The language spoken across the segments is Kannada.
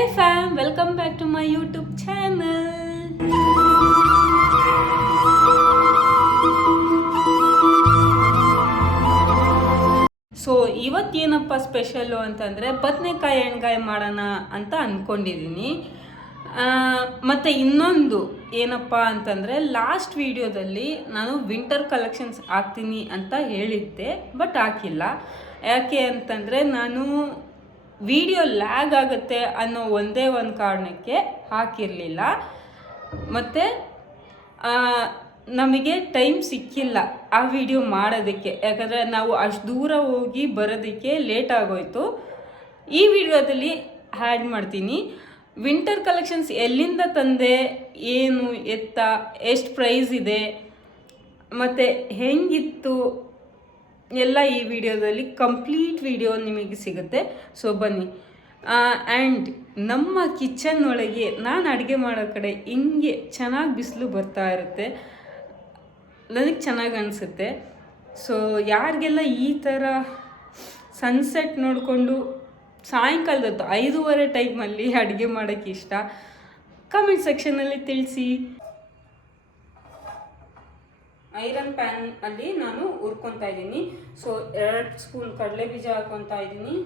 Hey fam welcome back to my YouTube channel so ಇವತ್ತೇನಪ್ಪ special ಅಂತಂದರೆ ಬದನೆಕಾಯಿ ಎಣ್ಗಾಯಿ ಮಾಡೋಣ ಅಂತ ಅಂದ್ಕೊಂಡಿದ್ದೀನಿ ಮತ್ತು ಇನ್ನೊಂದು ಏನಪ್ಪ ಅಂತಂದರೆ ಲಾಸ್ಟ್ ವಿಡಿಯೋದಲ್ಲಿ ನಾನು ವಿಂಟರ್ ಕಲೆಕ್ಷನ್ಸ್ ಹಾಕ್ತೀನಿ ಅಂತ ಹೇಳಿದ್ದೆ ಬಟ್ ಹಾಕಿಲ್ಲ. ಯಾಕೆ ಅಂತಂದರೆ ನಾನು ವಿಡಿಯೋ ಲ್ಯಾಗ್ ಆಗುತ್ತೆ ಅನ್ನೋ ಒಂದೇ ಒಂದು ಕಾರಣಕ್ಕೆ ಹಾಕಿರಲಿಲ್ಲ. ಮತ್ತು ನಮಗೆ ಟೈಮ್ ಸಿಕ್ಕಿಲ್ಲ ಆ ವಿಡಿಯೋ ಮಾಡೋದಕ್ಕೆ. ಯಾಕಂದರೆ ನಾವು ಅಷ್ಟು ದೂರ ಹೋಗಿ ಬರೋದಕ್ಕೆ ಲೇಟ್ ಆಗೋಯ್ತು. ಈ ವಿಡಿಯೋದಲ್ಲಿ ಹ್ಯಾಡ್ ಮಾಡ್ತೀನಿ. ವಿಂಟರ್ ಕಲೆಕ್ಷನ್ಸ್ ಎಲ್ಲಿಂದ ತಂದೆ, ಏನು, ಎತ್ತ, ಎಷ್ಟು ಪ್ರೈಸ್ ಇದೆ, ಮತ್ತು ಹೆಂಗಿತ್ತು ಎಲ್ಲ ಈ ವಿಡಿಯೋದಲ್ಲಿ ಕಂಪ್ಲೀಟ್ ವಿಡಿಯೋ ನಿಮಗೆ ಸಿಗುತ್ತೆ. ಸೊ ಬನ್ನಿ. ಆ್ಯಂಡ್ ನಮ್ಮ ಕಿಚನ್ ಒಳಗೆ ನಾನು ಅಡುಗೆ ಮಾಡೋ ಕಡೆ ಹಿಂಗೆ ಚೆನ್ನಾಗಿ ಬಿಸಿಲು ಬರ್ತಾ ಇರುತ್ತೆ. ನನಗೆ ಚೆನ್ನಾಗಿ ಅನಿಸುತ್ತೆ. ಸೊ ಯಾರಿಗೆಲ್ಲ ಈ ಥರ ಸನ್ಸೆಟ್ ನೋಡಿಕೊಂಡು ಸಾಯಂಕಾಲದತ್ತು ಐದೂವರೆ ಟೈಮಲ್ಲಿ ಅಡುಗೆ ಮಾಡೋಕ್ಕೆ ಇಷ್ಟ ಕಮೆಂಟ್ ಸೆಕ್ಷನಲ್ಲಿ ತಿಳಿಸಿ. ಐರನ್ ಪ್ಯಾನ್ ಅಲ್ಲಿ ನಾನು ಹುರ್ಕೊತಾ ಇದ್ದೀನಿ. ಸೊ ಎರಡು ಸ್ಪೂನ್ ಕಡಲೆ ಬೀಜ ಹಾಕೊತಾ ಇದ್ದೀನಿ.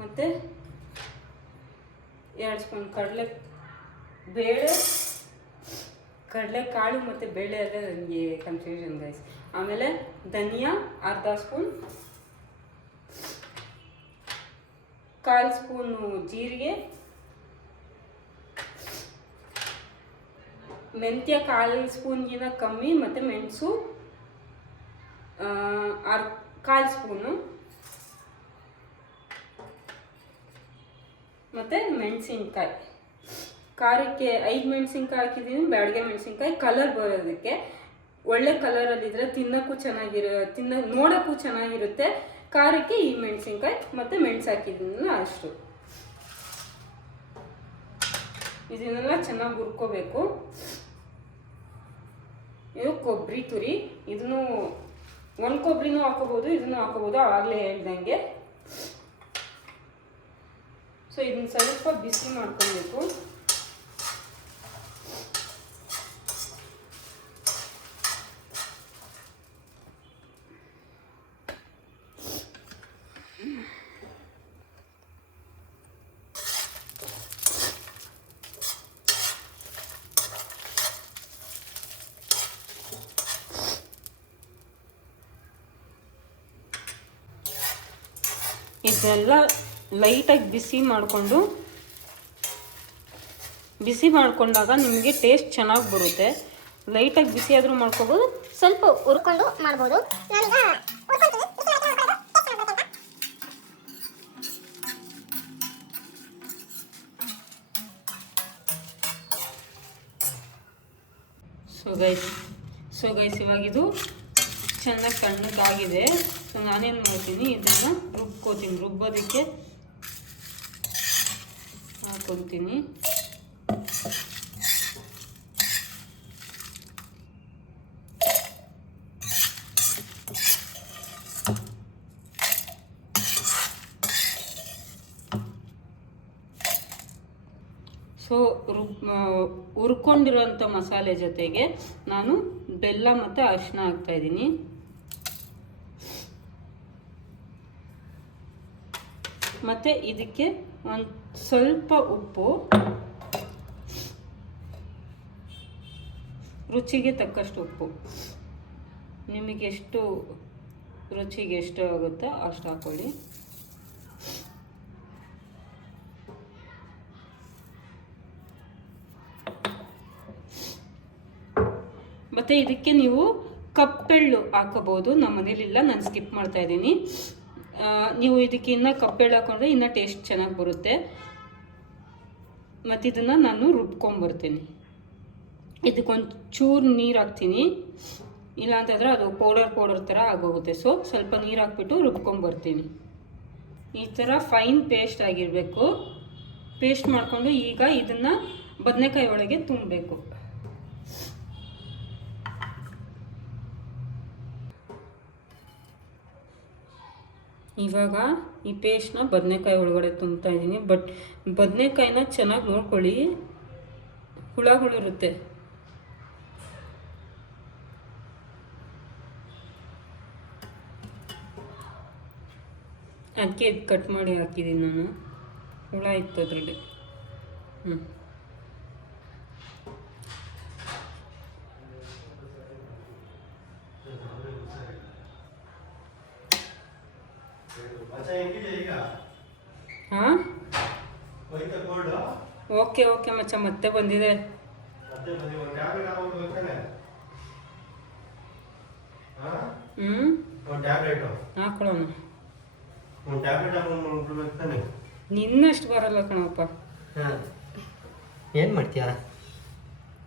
ಮತ್ತು ಎರಡು ಸ್ಪೂನ್ ಕಡಲೆ ಬೇಳೆ, ಕಡಲೆ ಕಾಳು ಮತ್ತು ಬೇಳೆ ಅದೇ ನನಗೆ ಕನ್ಫ್ಯೂಷನ್ ಗೈಸ್ ಆಮೇಲೆ ಧನಿಯಾ, ಅರ್ಧ ಸ್ಪೂನ್, ಕಾಲು ಸ್ಪೂನು ಜೀರಿಗೆ ಮೆಂತ್ಯ ಕಾಲು ಸ್ಪೂನ್ಗಿಂತ ಕಮ್ಮಿ ಮತ್ತು ಮೆಣಸು ಅರ್, ಕಾಲು ಸ್ಪೂನು. ಮತ್ತು ಮೆಣಸಿನ್ಕಾಯಿ. ಖಾರಕ್ಕೆ ಐದು ಮೆಣಸಿನ್ಕಾಯಿ ಹಾಕಿದ್ದೀನಿ ಬ್ಯಾಡಿಗೆ ಮೆಣಸಿನ್ಕಾಯಿ. ಕಲರ್ ಬರೋದಕ್ಕೆ ಒಳ್ಳೆ ಕಲರಲ್ಲಿದ್ದರೆ ತಿನ್ನೋಕ್ಕೂ ಚೆನ್ನಾಗಿರೋ, ತಿನ್ನ, ನೋಡೋಕ್ಕೂ ಚೆನ್ನಾಗಿರುತ್ತೆ. ಖಾರಕ್ಕೆ ಈ ಮೆಣಸಿನ್ಕಾಯಿ ಮತ್ತು ಮೆಣಸು ಹಾಕಿದ್ದೀನಿ ಅಷ್ಟು. ಇದನ್ನೆಲ್ಲ ಚೆನ್ನಾಗಿ ಹುರ್ಕೋಬೇಕು. ಇದು ಕೊಬ್ಬರಿ ತುರಿ. ಇದನ್ನು ಒಂದು ಕೊಬ್ಬರಿನೂ ಹಾಕೋಬೋದು, ಇದನ್ನು ಹಾಕೋಬೋದು. ಆವಾಗಲೇ ಹೇಳ್ದಂಗೆ. ಸೊ ಇದನ್ನ ಸ್ವಲ್ಪ ಬಿಸಿ ಮಾಡ್ಕೊಬೇಕು ಇದೆಲ್ಲ ಲೈಟಾಗಿ ಬಿಸಿ ಮಾಡಿಕೊಂಡು, ಬಿಸಿ ಮಾಡಿಕೊಂಡಾಗ ನಿಮಗೆ ಟೇಸ್ಟ್ ಚೆನ್ನಾಗಿ ಬರುತ್ತೆ. ಲೈಟಾಗಿ ಬಿಸಿ ಆದರೂ ಮಾಡ್ಕೋಬೋದು, ಸ್ವಲ್ಪ ಹುರ್ಕೊಂಡು ಮಾಡ್ಬೋದು. ಸೊ ಗೈಸ್ ಸೊ ಗೈಸ್ ಇವಾಗ ಇದು ಚೆನ್ನಾಗಿ ತಣ್ಣಗಾಗಿದೆ ಸೊ, ನಾನೇನು ಮಾಡ್ತೀನಿ, ಇದನ್ನು ರುಬ್ಕೋತೀನಿ. ರುಬ್ಬೋದಕ್ಕೆ ಹಾಕೊತೀನಿ ಸೊ, ರುಬ್ ಹುರ್ಕೊಂಡಿರೋಂಥ ಮಸಾಲೆ ಜೊತೆಗೆ ನಾನು ಬೆಲ್ಲ ಮತ್ತು ಅರಿಶಿನ ಹಾಕ್ತಾಯಿದ್ದೀನಿ ಮತ್ತು ಇದಕ್ಕೆ ಒಂದು ಸ್ವಲ್ಪ ಉಪ್ಪು. ರುಚಿಗೆ ತಕ್ಕಷ್ಟು ಉಪ್ಪು. ನಿಮಗೆ ಎಷ್ಟು ರುಚಿಗೆ ಎಷ್ಟು ಆಗುತ್ತೋ ಅಷ್ಟು ಹಾಕ್ಕೊಳ್ಳಿ ಮತ್ತು ಇದಕ್ಕೆ ನೀವು ಕಪ್ಪೆಳ್ಳು ಹಾಕಬಹುದು. ನಮ್ಮ ಮನೇಲಿಲ್ಲ ನಾನು ಸ್ಕಿಪ್ ಮಾಡ್ತಾ ಇದ್ದೀನಿ. ನೀವು ಇದಕ್ಕೆ ಇನ್ನೂ ಕಪ್ಪೆಳ್ಳು ಹಾಕೊಂಡ್ರೆ ಇನ್ನೂ ಟೇಸ್ಟ್ ಚೆನ್ನಾಗಿ ಬರುತ್ತೆ. ಮತ್ತು ಇದನ್ನು ನಾನು ರುಬ್ಕೊಂಬರ್ತೀನಿ. ಇದಕ್ಕೊಂದು ಚೂರು ನೀರು ಹಾಕ್ತೀನಿ. ಇಲ್ಲ ಅಂತಂದರೆ ಅದು ಪೌಡರ್ ಪೌಡರ್ ಥರ ಆಗೋಗುತ್ತೆ. ಸೊ ಸ್ವಲ್ಪ ನೀರು ಹಾಕ್ಬಿಟ್ಟು ರುಬ್ಕೊಂಬರ್ತೀನಿ. ಈ ಥರ ಫೈನ್ ಪೇಸ್ಟ್ ಆಗಿರಬೇಕು. ಪೇಸ್ಟ್ ಮಾಡಿಕೊಂಡು ಈಗ ಇದನ್ನು ಬದನೆಕಾಯಿ ಒಳಗೆ ತುಂಬಬೇಕು. ಇವಾಗ ಈ ಪೇಸ್ಟ್ನ ಬದನೆಕಾಯಿ ಒಳಗಡೆ ತುಂಬ್ತಾ ಇದ್ದೀನಿ. ಬಟ್ ಬದನೆಕಾಯಿನ ಚೆನ್ನಾಗಿ ನೋಡ್ಕೊಳ್ಳಿ. ಹುಳಗಳಿರುತ್ತೆ ಅದಕ್ಕೆ ಇದು ಕಟ್ ಮಾಡಿ ಹಾಕಿದ್ದೀನಿ ನಾನು. ಹುಳ ಇತ್ತು ಅದರಲ್ಲಿ. ಹ್ಞೂ ಓಕೆ ಮಚ್ಚ ಮತ್ತೆ ಬಂದಿದೆ. ಹಾಕೊಳ್ಳೋಣ. ನಿನ್ನಷ್ಟು ಬರಲ್ಲ ಕಣಪ್ಪ. ಏನು ಮಾಡ್ತೀಯಾ?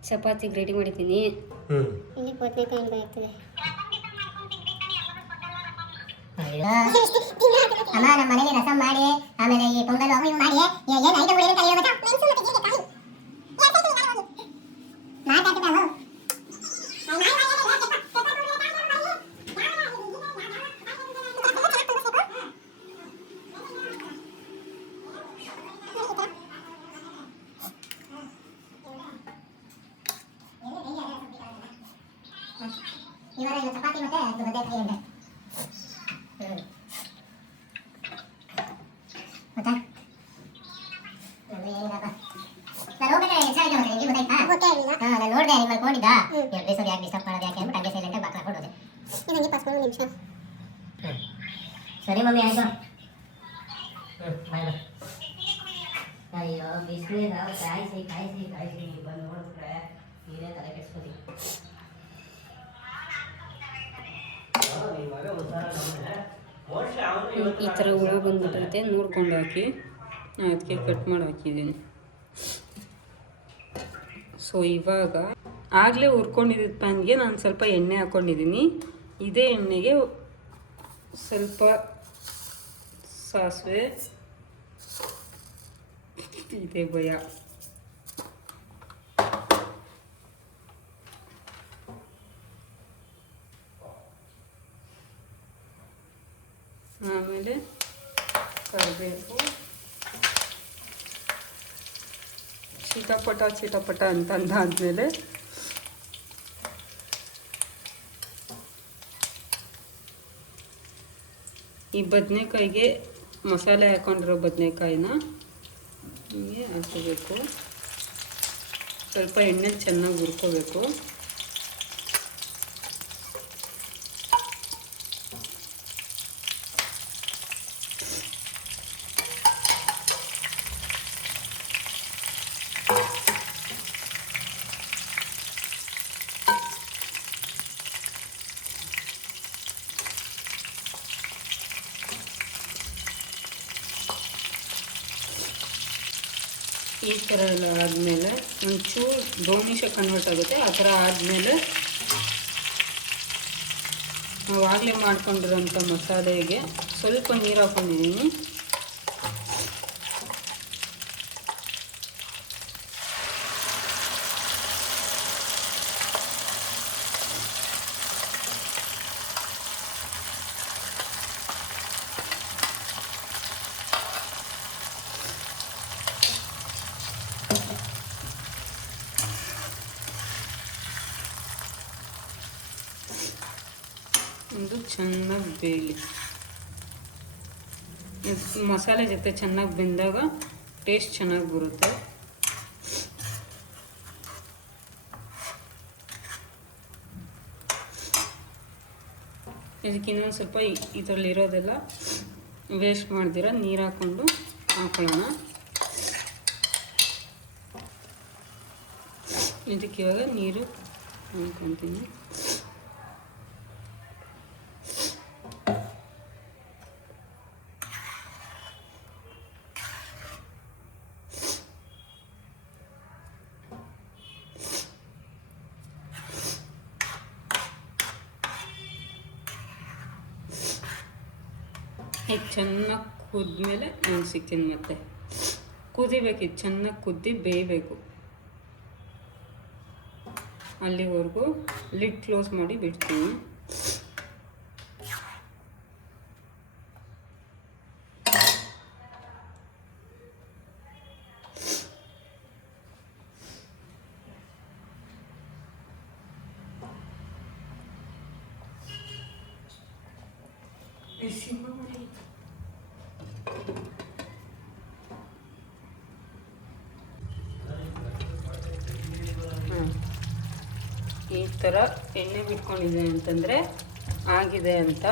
ಚಪಾತಿ ರೆಡಿ ಮಾಡಿದ್ದೀನಿ. ಹ್ಞೂ ಇಲ್ಲಿ ಬದನೆಕಾಯಿ ಅಮ್ಮ ನಮ್ಮ ಮನೆಗೆ ರಸಂ ಮಾಡಿ ಆಮೇಲೆ ಈ ಪೊಂಗಲ್ ಮಾಡಿ ಏನು ಐಟಮ್ ಅಂತ ಹೇಳೋ ಮಾತಾಡ್ತಿದ್ದ ಇವಾಗ ಇದು ಚಪಾತಿ ಮತ್ತೆ ಅದು ಬದನೆಕಾಯಿ ಇದೆ ಹ್ಮ್ ಮತ್ತೆ ನಮ್ಗೆ ಏನಿಲ್ಲಪ್ಪ ನಾನು ಹೋಗ್ಬೇಕಾದ್ರೆ ಹೆಚ್ಚಾಗಿ ಮತ್ತೆ ನಿಮಗೆ ಗೊತ್ತಾಯ್ತಾ ಗೊತ್ತೇ ಆಗಿಲ್ಲ ಹಾ ನಾನು ನೋಡಿದೆ ನಿಮ್ಮ ಮಲ್ಕೊಂಡಿದ್ದ ಹ್ಮ್. ಎರಡು ದಿವಸ ಯಾಕೆ ಡಿಸ್ಟರ್ಬ್ ಮಾಡೋದು ಯಾಕೆ ಅಂದ್ಬಿಟ್ಟು ಹಂಗೆ ಸೈಲೆಂಟಾಗಿ ಬಾಕ್ಲ ಹಾಕೊಂಡು ಹೋದೆ. ನನಗೆ ಪಾಸ್ ಒಂದು ನಿಮಿಷ. ಸರಿ ಮಮ್ಮಿ ಆಯ್ತು. ಅಯ್ಯೋ ಬಿಸಿನೀರ ಕಾಯಿಸಿ ಕಾಯಿಸಿ ಕಾಯಿಸಿ ನೀವು ಬಂದು ನೋಡಿದ್ರೆ ನೀರೇ ತಲೆ ಕೆಡ್ಸ್ಕೊತಿ ಈ ಥರ ಹುಳ ಬಂದ್ಬಿಟ್ಟಿರುತ್ತೆ ನೋಡ್ಕೊಂಡು ಹಾಕಿ ನಾನು ಅದಕ್ಕೆ ಕಟ್ ಮಾಡಿ ಹಾಕಿದ್ದೀನಿ. ಸೊ ಇವಾಗ ಆಗಲೇ ಹುರ್ಕೊಂಡಿದ್ದ ಪ್ಯಾನ್ಗೆ ನಾನು ಸ್ವಲ್ಪ ಎಣ್ಣೆ ಹಾಕ್ಕೊಂಡಿದ್ದೀನಿ ಇದೇ ಎಣ್ಣೆಗೆ ಸ್ವಲ್ಪ ಸಾಸಿವೆ. ಇದೆ ಭಯ. ಆಮೇಲೆ ಕರಿಬೇವು ಚಿಟಪಟ ಚೀಟಪಟ ಅಂತ ಅಂದಾದ್ಮೇಲೆ ಈ ಬದನೆಕಾಯಿಗೆ ಮಸಾಲೆ ಹಾಕೊಂಡಿರೋ ಬದನೆಕಾಯಿನ ಹೀಗೆ ಹಾಕೋಬೇಕು ಸ್ವಲ್ಪ ಎಣ್ಣೆ ಚೆನ್ನಾಗಿ ಹುರ್ಕೋಬೇಕು ಈ ಥರ ಎಲ್ಲ ಆದಮೇಲೆ ಒಂಚೂರು ಬ್ರೌನಿಶ ಕನ್ವರ್ಟ್ ಆಗುತ್ತೆ. ಆ ಥರ ಆದಮೇಲೆ ನಾವು ಆಗಲೇ ಮಾಡ್ಕೊಂಡಿರೋಂಥ ಮಸಾಲೆಗೆ ಸ್ವಲ್ಪ ನೀರು ಹಾಕೊಂಡಿದ್ದೀನಿ ಒಂದು ಚೆನ್ನಾಗಿ ಇಲ್ಲಿ. ಮಸಾಲೆ ಜೊತೆ ಚೆನ್ನಾಗಿ ಬೆಂದಾಗ ಟೇಸ್ಟ್ ಚೆನ್ನಾಗಿ ಬರುತ್ತೆ. ಇದಕ್ಕೆ ಇನ್ನೊಂದು ಸ್ವಲ್ಪ ಇದರಲ್ಲಿ ಇರೋದೆಲ್ಲ ವೇಸ್ಟ್ ಮಾಡ್ದಿರ, ನೀರು ಹಾಕ್ಕೊಂಡು ಹಾಕೊಳ್ಳೋಣ. ಇದಕ್ಕೆ ಇವಾಗ ನೀರು ಹಾಕ್ಕೊತೀನಿ ಇದು ಚೆನ್ನಾಗಿ ಕುದ್ಮೇಲೆ ನಾನು ಸಿಗ್ತೀನಿ ಮತ್ತೆ ಕುದಿಬೇಕು, ಇದು ಚೆನ್ನಾಗಿ ಕುದ್ದಿ ಬೇಯಬೇಕು. ಅಲ್ಲಿವರೆಗೂ ಲಿಡ್ ಕ್ಲೋಸ್ ಮಾಡಿ ಬಿಡ್ತೀನಿ. ಥರ ಎಣ್ಣೆ ಬಿಟ್ಕೊಂಡಿದೆ ಅಂತಂದರೆ ಆಗಿದೆ ಅಂತ.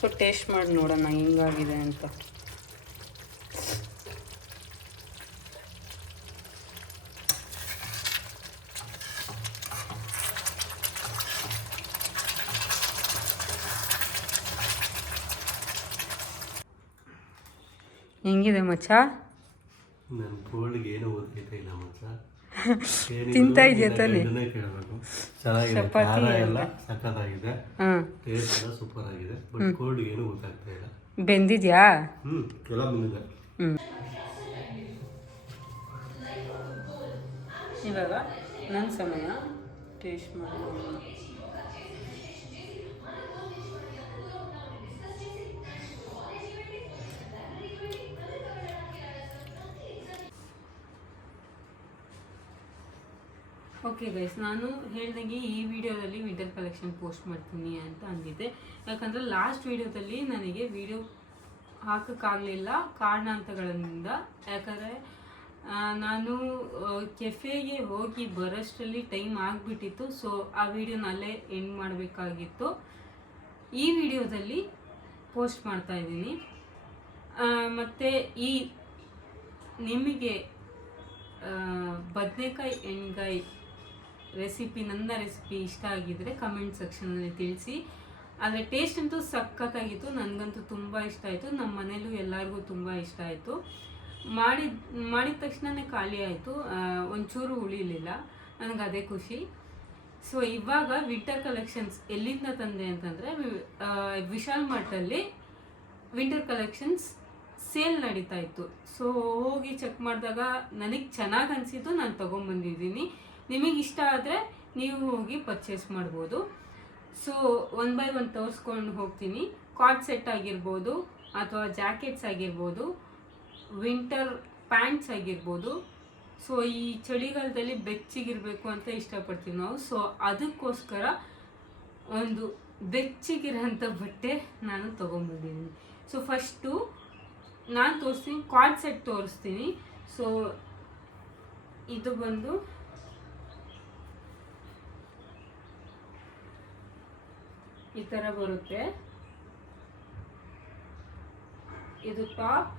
ಸೊ ಟೇಸ್ಟ್ ಮಾಡಿ ನೋಡೋಣ ಹಿಂಗಾಗಿದೆ ಅಂತ. ಹೆಂಗಿದೆ ಮಚ್ಚ? ನನ್ನ ಕೋಲ್ಡ್ಗೆ ಏನು ಇಲ್ಲ ಮಚ್ಚ. ತಿಂತಾ ಇದೆಯಾ ತಾನೆ ಚಪಾತಿ ಖಾರ ಎಲ್ಲ. ಸಖತ್ತಾಗಿದೆ. ಟೇಸ್ಟ್ ಎಲ್ಲ ಸೂಪರ್ ಆಗಿದೆ ಬಟ್ ಕೋಲ್ಡ್ ಏನು ಗೊತ್ತಾಗ್ತಾ ಇಲ್ಲ. ಬೆಂದಿದ್ಯಾ? ಹ್ಮ್ ಎಲ್ಲ ಬಂದಿದೆ. ಹ್ಞೂ ಇವಾಗ ನನ್ನ ಸಮಯ. ಟೇಸ್ಟ್ ಮಾಡಿ ಓಕೆ ಗೈಸ್ ನಾನು ಹೇಳ್ದಂಗೆ ಈ ವಿಡಿಯೋದಲ್ಲಿ ವಿಂಟರ್ ಕಲೆಕ್ಷನ್ ಪೋಸ್ಟ್ ಮಾಡ್ತೀನಿ ಅಂತ ಅಂದಿದ್ದೆ. ಯಾಕಂದರೆ ಲಾಸ್ಟ್ ವಿಡಿಯೋದಲ್ಲಿ ನನಗೆ ವಿಡಿಯೋ ಹಾಕೋಕ್ಕಾಗಲಿಲ್ಲ ಕಾರಣಾಂತಗಳಿಂದ. ಯಾಕಂದರೆ ನಾನು ಕೆಫೆಗೆ ಹೋಗಿ ಬರೋಷ್ಟರಲ್ಲಿ ಟೈಮ್ ಆಗಿಬಿಟ್ಟಿತ್ತು ಸೊ ಆ ವಿಡಿಯೋನ ಅಲ್ಲೇ ಎಂಡ್ ಮಾಡಬೇಕಾಗಿತ್ತು. ಈ ವಿಡಿಯೋದಲ್ಲಿ ಪೋಸ್ಟ್ ಮಾಡ್ತಾ ಇದ್ದೀನಿ. ಮತ್ತು ಈ ನಿಮಗೆ ಬದನೆಕಾಯಿ ಎಣ್ಗಾಯಿ ರೆಸಿಪಿ ನನ್ನ ರೆಸಿಪಿ ಇಷ್ಟ ಆಗಿದ್ರೆ ಕಮೆಂಟ್ ಸೆಕ್ಷನಲ್ಲಿ ತಿಳಿಸಿ. ಆದರೆ ಟೇಸ್ಟ್ ಅಂತೂ ಸಖತ್ತಾಗಿತ್ತು, ನನಗಂತೂ ತುಂಬ ಇಷ್ಟ ಆಯಿತು ನಮ್ಮ ಮನೇಲೂ ಎಲ್ಲರಿಗೂ ತುಂಬ ಇಷ್ಟ ಆಯಿತು. ಮಾಡಿದ ಮಾಡಿದ ತಕ್ಷಣನೇ ಖಾಲಿ ಆಯಿತು ಒಂಚೂರು ಉಳಿಲಿಲ್ಲ, ನನಗೆ ಅದೇ ಖುಷಿ. ಸೊ ಇವಾಗ ವಿಂಟರ್ ಕಲೆಕ್ಷನ್ಸ್ ಎಲ್ಲಿಂದ ತಂದೆ ಅಂತಂದರೆ ವಿಶಾಲ್ ಮಾರ್ಟಲ್ಲಿ ವಿಂಟರ್ ಕಲೆಕ್ಷನ್ಸ್ ಸೇಲ್ ನಡೀತಾ ಇತ್ತು. ಸೊ ಹೋಗಿ ಚೆಕ್ ಮಾಡಿದಾಗ ನನಗೆ ಚೆನ್ನಾಗಿ ಅನಿಸಿದ್ದು ನಾನು ತೊಗೊಂಬಂದಿದ್ದೀನಿ. ನಿಮಗೆ ಇಷ್ಟ ಆದರೆ ನೀವು ಹೋಗಿ ಪರ್ಚೇಸ್ ಮಾಡ್ಬೋದು. ಸೊ ಒನ್ ಬೈ ಒನ್ ತೋರಿಸ್ಕೊಂಡು ಹೋಗ್ತೀನಿ. ಕಾಟ್ ಸೆಟ್ ಆಗಿರ್ಬೋದು ಅಥವಾ ಜಾಕೆಟ್ಸ್ ಆಗಿರ್ಬೋದು ವಿಂಟರ್ ಪ್ಯಾಂಟ್ಸ್ ಆಗಿರ್ಬೋದು. ಸೊ ಈ ಚಳಿಗಾಲದಲ್ಲಿ ಬೆಚ್ಚಗಿರಬೇಕು ಅಂತ ಇಷ್ಟಪಡ್ತೀವಿ ನಾವು. ಸೊ ಅದಕ್ಕೋಸ್ಕರ ಒಂದು ಬೆಚ್ಚಗಿರೋಂಥ ಬಟ್ಟೆ ನಾನು ತೊಗೊಂಬಂದಿದ್ದೀನಿ ಸೊ ಫಸ್ಟು ನಾನು ತೋರಿಸ್ತೀನಿ ಕಾರ್ಡ್ ಸೆಟ್ ತೋರಿಸ್ತೀನಿ. ಸೊ ಇದು ಬಂದು ಈ ಥರ ಬರುತ್ತೆ. ಇದು ಟಾಪ್.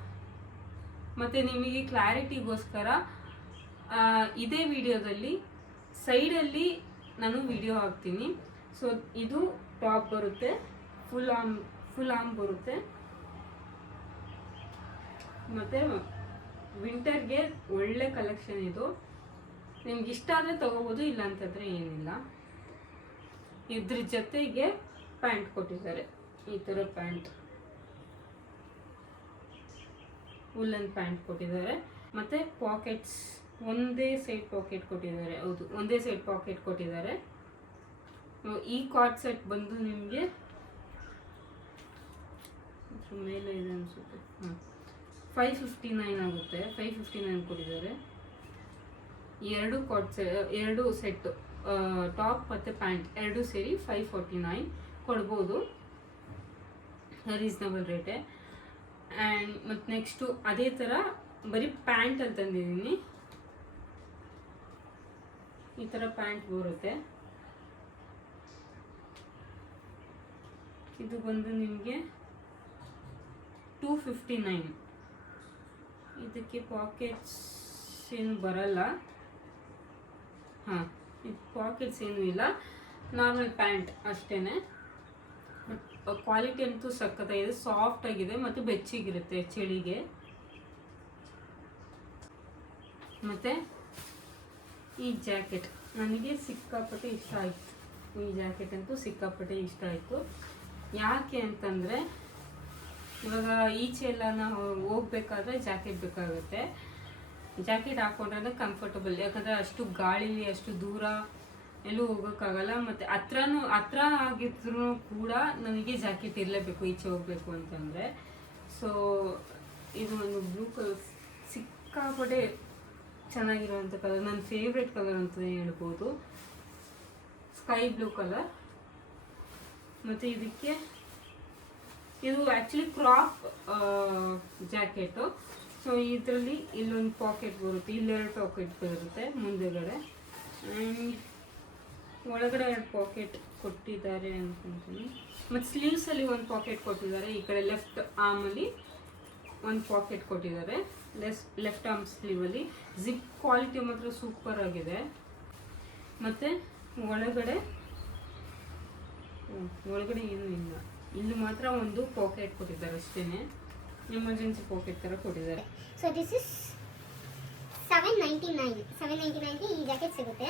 ಮತ್ತು ನಿಮಗೆ ಕ್ಲಾರಿಟಿಗೋಸ್ಕರ ಇದೇ ವಿಡಿಯೋದಲ್ಲಿ ಸೈಡಲ್ಲಿ ನಾನು ವಿಡಿಯೋ ಹಾಕ್ತೀನಿ. ಸೊ, ಇದು ಟಾಪ್ ಬರುತ್ತೆ. ಫುಲ್ ಆರ್ಮ್ ಫುಲ್ ಆರ್ಮ್ ಬರುತ್ತೆ. ಮತ್ತು ವಿಂಟರ್ಗೆ ಒಳ್ಳೆ ಕಲೆಕ್ಷನ್ ಇದು. ನಿಮ್ಗೆ ಇಷ್ಟ ಆದರೆ ತೊಗೋಬೋದು, ಇಲ್ಲ ಅಂತಂದರೆ ಏನಿಲ್ಲ. ಇದ್ರ ಜೊತೆಗೆ ಪ್ಯಾಂಟ್ ಕೊಟ್ಟಿದ್ದಾರೆ. ಈ ಥರ ಪ್ಯಾಂಟ್. ಉಲ್ಲನ್ ಪ್ಯಾಂಟ್ ಕೊಟ್ಟಿದ್ದಾರೆ. ಮತ್ತು ಪಾಕೆಟ್ಸ್ ಒಂದೇ ಸೈಡ್ ಪಾಕೆಟ್ ಕೊಟ್ಟಿದ್ದಾರೆ. ಹೌದು, ಒಂದೇ ಸೈಡ್ ಪಾಕೆಟ್ ಕೊಟ್ಟಿದ್ದಾರೆ. ಈ ಕಾರ್ಡ್ ಸೆಟ್ ಬಂದು ನಿಮಗೆ ಮೇಲೆ ಇದೆ ಅನಿಸುತ್ತೆ. ಹಾಂ. ಫೈವ್ ಫಿಫ್ಟಿ ನೈನ್ ಆಗುತ್ತೆ. ಫೈವ್ ಫಿಫ್ಟಿ ನೈನ್ ಕೊಟ್ಟಿದ್ದಾರೆ. ಎರಡು ಕಾರ್ಡ್ ಸೆ ಎರಡು ಸೆಟ್ಟು ಟಾಪ್ ಮತ್ತು ಪ್ಯಾಂಟ್ ಎರಡು ಸೇರಿ ಫೈವ್ ಫಾರ್ಟಿ ನೈನ್ ಕೊಡ್ಬೋದು. ರೀಸ್ನಬಲ್ ರೇಟೆ ಆ್ಯಂಡ್ ಮತ್ತು ನೆಕ್ಸ್ಟು ಅದೇ ಥರ ಬರೀ ಪ್ಯಾಂಟ್ ಅಂತ ತಂದಿದ್ದೀನಿ. ಈ ಥರ ಪ್ಯಾಂಟ್ ಬರುತ್ತೆ. ಇದು ಬಂದು ನಿಮಗೆ ಟೂ ಫಿಫ್ಟಿ ನೈನ್ ಇದಕ್ಕೆ ಪಾಕೆಟ್ಸ್ ಏನು ಬರಲ್ಲ. ಹಾಂ, ಇದು ಪಾಕೆಟ್ಸ್ ಏನೂ ಇಲ್ಲ. ನಾರ್ಮಲ್ ಪ್ಯಾಂಟ್ ಅಷ್ಟೇ ಕ್ವಾಲಿಟಿ ಅಂತೂ ಸಕ್ಕತ್ತಾಗಿದೆ ಸಾಫ್ಟ್ ಆಗಿದೆ, ಮತ್ತು ಬೆಚ್ಚಿಗಿರುತ್ತೆ ಚಳಿಗೆ. ಮತ್ತು ಈ ಜಾಕೆಟ್ ನನಗೆ ಸಿಕ್ಕಾಪಟ್ಟೆ ಇಷ್ಟ ಆಯಿತು. ಈ ಜಾಕೆಟ್ ಅಂತೂ ಸಿಕ್ಕಾಪಟ್ಟೆ ಇಷ್ಟ ಆಯಿತು. ಯಾಕೆ ಅಂತಂದರೆ, ಇವಾಗ ಈಚೆ ಎಲ್ಲ ನಾವು ಹೋಗ್ಬೇಕಾದ್ರೆ ಜಾಕೆಟ್ ಬೇಕಾಗುತ್ತೆ. ಜಾಕೆಟ್ ಹಾಕೊಂಡ್ರೆ ಕಂಫರ್ಟಬಲ್ ಯಾಕಂದರೆ ಅಷ್ಟು ಗಾಳಿಲಿ, ಅಷ್ಟು ದೂರ ಎಲ್ಲೂ ಹೋಗೋಕ್ಕಾಗಲ್ಲ, ಮತ್ತು ಹತ್ರನೂ, ಹತ್ರ ಆಗಿದ್ರು ಕೂಡ ನನಗೆ ಜಾಕೆಟ್ ಇರಲೇಬೇಕು, ಈಚೆ ಹೋಗಬೇಕು ಅಂತಂದರೆ. ಸೊ ಇದು ಒಂದು ಬ್ಲೂ ಕಲರ್ ಸಿಕ್ಕಾಪಟ್ಟೆ ಚೆನ್ನಾಗಿರುವಂಥ ಕಲರ್ ನನ್ನ ಫೇವ್ರೆಟ್ ಕಲರ್ ಅಂತಲೇ ಹೇಳ್ಬೋದು. ಸ್ಕೈ ಬ್ಲೂ ಕಲರ್ ಮತ್ತು ಇದಕ್ಕೆ, ಇದು ಆ್ಯಕ್ಚುಲಿ ಕ್ರಾಪ್ ಜಾಕೆಟು ಸೊ ಇದರಲ್ಲಿ ಇಲ್ಲೊಂದು ಪಾಕೆಟ್ ಬರುತ್ತೆ, ಇಲ್ಲೆರಡು ಪಾಕೆಟ್ ಬರುತ್ತೆ, ಮುಂದೆಗಡೆ. ಆ್ಯಂಡ್ ಒಳಗಡೆ ಎರಡು ಪಾಕೆಟ್ ಕೊಟ್ಟಿದ್ದಾರೆ ಅನ್ಕೊಂತೀನಿ. ಮತ್ತು ಸ್ಲೀವ್ಸಲ್ಲಿ ಒಂದು ಪಾಕೆಟ್ ಕೊಟ್ಟಿದ್ದಾರೆ. ಈ ಕಡೆ ಲೆಫ್ಟ್ ಆರ್ಮಲ್ಲಿ ಒಂದು ಪಾಕೆಟ್ ಕೊಟ್ಟಿದ್ದಾರೆ. ಲೆಸ್ ಲೆಫ್ಟ್ ಆರ್ಮ್ ಸ್ಲೀವಲ್ಲಿ ಜಿಪ್ ಕ್ವಾಲಿಟಿ ಮಾತ್ರ ಸೂಪರ್ ಆಗಿದೆ. ಮತ್ತು ಒಳಗಡೆ ಒಳಗಡೆ ಏನೂ ಇಲ್ಲ. ಇಲ್ಲಿ ಮಾತ್ರ ಒಂದು ಪಾಕೆಟ್ ಕೊಟ್ಟಿದ್ದಾರೆ ಅಷ್ಟೇ ಎಮರ್ಜೆನ್ಸಿ ಪಾಕೆಟ್ ಥರ ಕೊಟ್ಟಿದ್ದಾರೆ. So this is seven ninety nine seven ninety ನೈನ್ಗೆ ಈ ಜಾಕೆಟ್ ಸಿಗುತ್ತೆ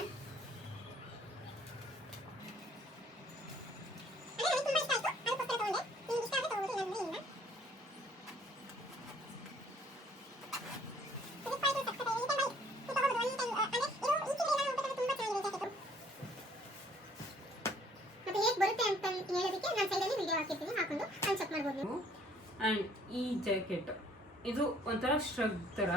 ಮತ್ತೆ ಹೇಗೆ ಬರುತ್ತೆ ಅಂತ ಹೇಳೋದಕ್ಕೆ ನಾನು ಸೈಡಲ್ಲಿ ವಿಡಿಯೋ ಹಾಕಿರ್ತೀನಿ ಹಾಕೊಂಡು ಅಲ್ಲಿ ಚೆಕ್ ಮಾಡ್ಬೋದು ನೀವು ಆ್ಯಂಡ್ ಈ ಜಾಕೆಟ್ ಇದು ಒಂಥರ ಶ್ರಗ್ ಥರ.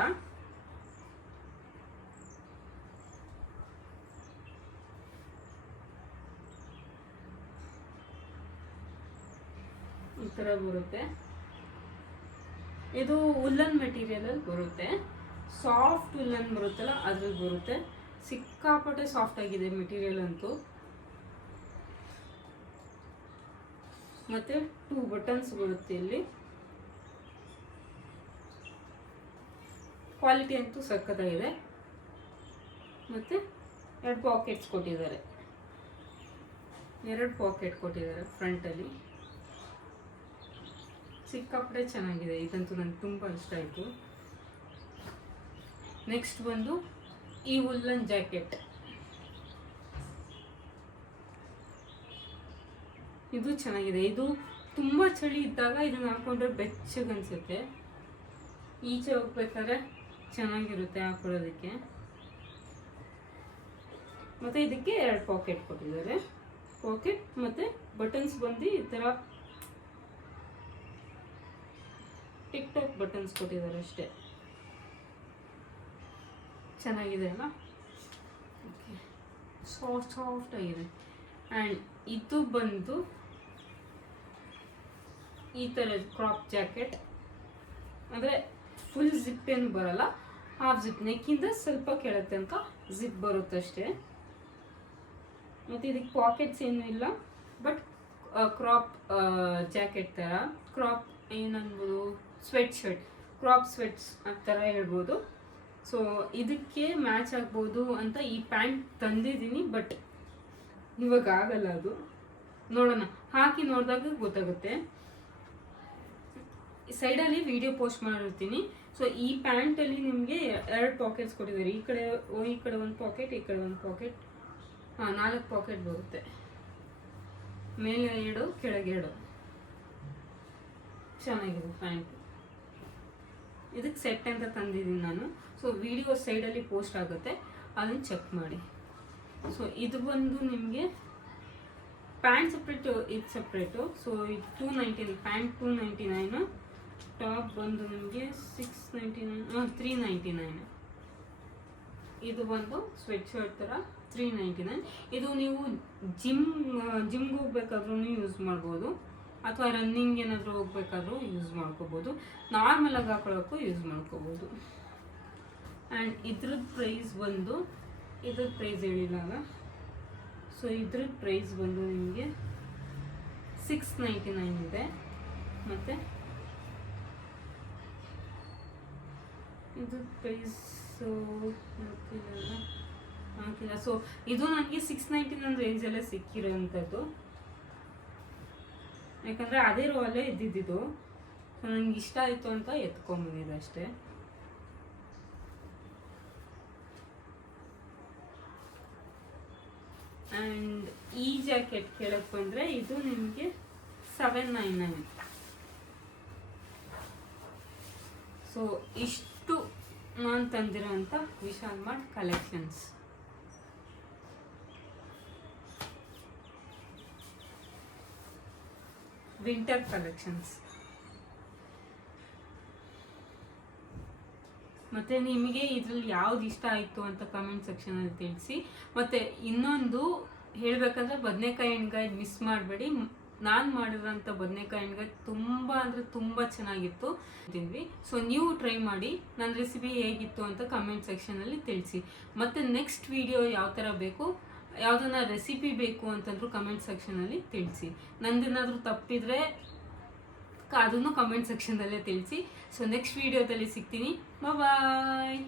ಈ ಥರ ಬರುತ್ತೆ. ಇದು ಉಲ್ಲನ್ ಮೆಟೀರಿಯಲಲ್ಲಿ ಬರುತ್ತೆ. ಸಾಫ್ಟ್ ಉಲ್ಲನ್ ಬರುತ್ತಲ್ಲ, ಅದ್ರಲ್ಲಿ ಬರುತ್ತೆ. ಸಿಕ್ಕಾಪಟ್ಟೆ ಸಾಫ್ಟ್ ಆಗಿದೆ ಮೆಟೀರಿಯಲ್ ಅಂತೂ. ಮತ್ತೆ ಟೂ ಬಟನ್ಸ್ ಬರುತ್ತೆ ಇಲ್ಲಿ. ಕ್ವಾಲಿಟಿ ಅಂತೂ ಸಖತ್ತಾಗಿದೆ. ಮತ್ತೆ ಎರಡು ಪಾಕೆಟ್ಸ್ ಕೊಟ್ಟಿದ್ದಾರೆ. ಎರಡು ಪಾಕೆಟ್ ಕೊಟ್ಟಿದ್ದಾರೆ ಫ್ರಂಟಲ್ಲಿ ಸಿಕ್ಕಾಪಟ್ಟೆ ಚೆನ್ನಾಗಿದೆ. ಇದಂತೂ ನನಗೆ ತುಂಬ ಇಷ್ಟ ಆಯಿತು. ನೆಕ್ಸ್ಟ್ ಬಂದು ಈ ಉಲ್ಲನ್ ಜಾಕೆಟ್ ಇದು ಚೆನ್ನಾಗಿದೆ. ಇದು ತುಂಬ ಚಳಿ ಇದ್ದಾಗ ಇದನ್ನು ಹಾಕೊಂಡ್ರೆ ಬೆಚ್ಚಗೆ ಅನ್ಸುತ್ತೆ. ಈಚೆ ಹೋಗ್ಬೇಕಾದ್ರೆ ಚೆನ್ನಾಗಿರುತ್ತೆ ಹಾಕೊಳ್ಳೋದಕ್ಕೆ ಮತ್ತು ಇದಕ್ಕೆ ಎರಡು ಪಾಕೆಟ್ ಕೊಟ್ಟಿದ್ದಾರೆ. ಪಾಕೆಟ್ ಮತ್ತು ಬಟನ್ಸ್ ಬಂದು ಈ ಥರ ಟಿಕ್ ಟಾಕ್ ಬಟನ್ಸ್ ಕೊಟ್ಟಿದ್ದಾರೆ ಅಷ್ಟೇ. ಚೆನ್ನಾಗಿದೆ ಅಲ್ಲ ಓಕೆ ಸಾಫ್ಟ್ ಸಾಫ್ಟ್ ಆಗಿದೆ. ಆ್ಯಂಡ್ ಇದು ಬಂದು ಈ ಥರದ ಕ್ರಾಪ್ ಜಾಕೆಟ್ ಅಂದರೆ ಫುಲ್ ಜಿಪ್ ಏನು ಬರಲ್ಲ. ಹಾಫ್ ಜಿಪ್ ನೆಕ್ಕಿಂದ ಸ್ವಲ್ಪ ಕೆಳಗೆ ತನಕ ಜಿಪ್ ಬರುತ್ತೆ ಅಷ್ಟೇ ಮತ್ತು ಇದಕ್ಕೆ ಪಾಕೆಟ್ಸ್ ಏನೂ ಇಲ್ಲ. ಬಟ್ ಕ್ರಾಪ್ ಜಾಕೆಟ್ ಥರ ಕ್ರಾಪ್ ಏನನ್ಬೋದು ಸ್ವೆಟ್ ಶರ್ಟ್ ಕ್ರಾಪ್ ಸ್ವೆಟ್ಸ್ ಆ ಥರ ಹೇಳ್ಬೋದು. ಸೊ ಇದಕ್ಕೆ ಮ್ಯಾಚ್ ಆಗ್ಬೋದು ಅಂತ ಈ ಪ್ಯಾಂಟ್ ತಂದಿದ್ದೀನಿ ಬಟ್ ಇವಾಗ ಆಗಲ್ಲ ಅದು. ನೋಡೋಣ. ಹಾಕಿ ನೋಡಿದಾಗ ಗೊತ್ತಾಗುತ್ತೆ. ಸೈಡಲ್ಲಿ ವಿಡಿಯೋ ಪೋಸ್ಟ್ ಮಾಡಿರ್ತೀನಿ. ಸೊ ಈ ಪ್ಯಾಂಟಲ್ಲಿ ನಿಮಗೆ ಎರಡು ಪಾಕೆಟ್ಸ್ ಕೊಟ್ಟಿದ್ದಾರೆ. ಈ ಕಡೆ ಈ ಕಡೆ ಒಂದು ಪಾಕೆಟ್ ಈ ಕಡೆ ಒಂದು ಪಾಕೆಟ್ ಹಾಂ, ನಾಲ್ಕು ಪಾಕೆಟ್ ಬರುತ್ತೆ. ಮೇಲೆ ಎರಡು, ಕೆಳಗೆ ಎರಡು. ಚೆನ್ನಾಗಿದೆ ಪ್ಯಾಂಟ್ ಇದಕ್ಕೆ ಸೆಟ್ ಅಂತ ತಂದಿದ್ದೀನಿ ನಾನು. ಸೊ ವಿಡಿಯೋ ಸೈಡಲ್ಲಿ ಪೋಸ್ಟ್ ಆಗುತ್ತೆ. ಅದನ್ನು ಚೆಕ್ ಮಾಡಿ. ಸೊ ಇದು ಬಂದು ನಿಮಗೆ ಪ್ಯಾಂಟ್ ಸಪ್ರೇಟು ಇದು ಸಪ್ರೇಟು ಸೊ ಇದು two ninety pant two ninety nine top ಬಂದು ನಿಮಗೆ six ninety nine three ninety nine ಇದು ಬಂದು ಸ್ವೆಟ್ ಶರ್ಟ್ ಥರ ತ್ರೀ ನೈಂಟಿ ನೈನ್ ಇದು ನೀವು ಜಿಮ್ ಜಿಮ್ಗೆ ಹೋಗ್ಬೇಕಾದ್ರೂ ಯೂಸ್ ಮಾಡ್ಬೋದು. ಅಥವಾ ರನ್ನಿಂಗ್ ಏನಾದರೂ ಹೋಗ್ಬೇಕಾದ್ರೂ ಯೂಸ್ ಮಾಡ್ಕೋಬೋದು. ನಾರ್ಮಲಾಗಿ ಹಾಕೊಳ್ಳೋಕ್ಕೂ ಯೂಸ್ ಮಾಡ್ಕೋಬೋದು. ಆ್ಯಂಡ್ ಇದ್ರದ್ದು ಪ್ರೈಸ್ ಬಂದು ಇದ್ರದ್ದು ಪ್ರೈಸ್ ಹೇಳಿದಾಗ ಸೊ ಇದ್ರದ್ದು ಪ್ರೈಸ್ ಬಂದು ನಿಮಗೆ ಸಿಕ್ಸ್ ನೈಂಟಿ ನೈನ್ ಇದೆ. ಮತ್ತು ಇದು ಪ್ರೈಸು ಗೊತ್ತಿಲ್ಲ ಹಾಕಿಲ್ಲ. ಸೊ ಇದು ನನಗೆ ಸಿಕ್ಸ್ ನೈಂಟಿ ನೈನ್ ರೇಂಜಲ್ಲೇ ಸಿಕ್ಕಿರೋವಂಥದ್ದು ಯಾಕಂದರೆ ಅದೇ ರೋ ಅಲ್ಲೇ ಇದ್ದಿದ್ದು ಸೊ ನನಗೆ ಇಷ್ಟ ಆಯಿತು ಅಂತ ಎತ್ಕೊಂಬಂದಿದ್ದು ಅಷ್ಟೇ. ಆ್ಯಂಡ್ ಈ ಜಾಕೆಟ್ ಕೇಳಕ್ಕೆ ಬಂದರೆ ಇದು ನಿಮಗೆ ಸೆವೆನ್ ನೈನ್ ನೈನ್ ಸೊ ಇಷ್ಟು ನಾನು ತಂದಿರೋಂಥ Vishal Mart collections. Winter collections. ಮತ್ತು ನಿಮಗೆ ಇದರಲ್ಲಿ ಯಾವ್ದು ಇಷ್ಟ ಆಯಿತು ಅಂತ ಕಮೆಂಟ್ ಸೆಕ್ಷನಲ್ಲಿ ತಿಳಿಸಿ. ಮತ್ತು ಇನ್ನೊಂದು ಹೇಳಬೇಕಂದ್ರೆ ಬದನೆಕಾಯಿ ಎಣ್ಗಾಯಿ ಮಿಸ್ ಮಾಡಬೇಡಿ. ನಾನು ಮಾಡಿರೋಂಥ ಬದನೆಕಾಯಿ ಎಣ್ಗಾಯಿ ತುಂಬ ಅಂದರೆ ತುಂಬ ಚೆನ್ನಾಗಿತ್ತು. ತಿಂದ್ವಿ. ಸೊ ನೀವು ಟ್ರೈ ಮಾಡಿ ನನ್ನ ರೆಸಿಪಿ ಹೇಗಿತ್ತು ಅಂತ ಕಮೆಂಟ್ ಸೆಕ್ಷನಲ್ಲಿ ತಿಳಿಸಿ. ಮತ್ತು ನೆಕ್ಸ್ಟ್ ವಿಡಿಯೋ ಯಾವ ಥರ ಬೇಕು, ಯಾವುದನ್ನ ರೆಸಿಪಿ ಬೇಕು ಅಂತಂದ್ರೂ ಕಮೆಂಟ್ ಸೆಕ್ಷನಲ್ಲಿ ತಿಳಿಸಿ. ನಂದೇನಾದರೂ ತಪ್ಪಿದ್ರೆ ಅದನ್ನು ಕಮೆಂಟ್ ಸೆಕ್ಷನಲ್ಲೇ ತಿಳಿಸಿ. ಸೊ ನೆಕ್ಸ್ಟ್ ವೀಡಿಯೋದಲ್ಲಿ ಸಿಗ್ತೀನಿ. ಬಾಯ್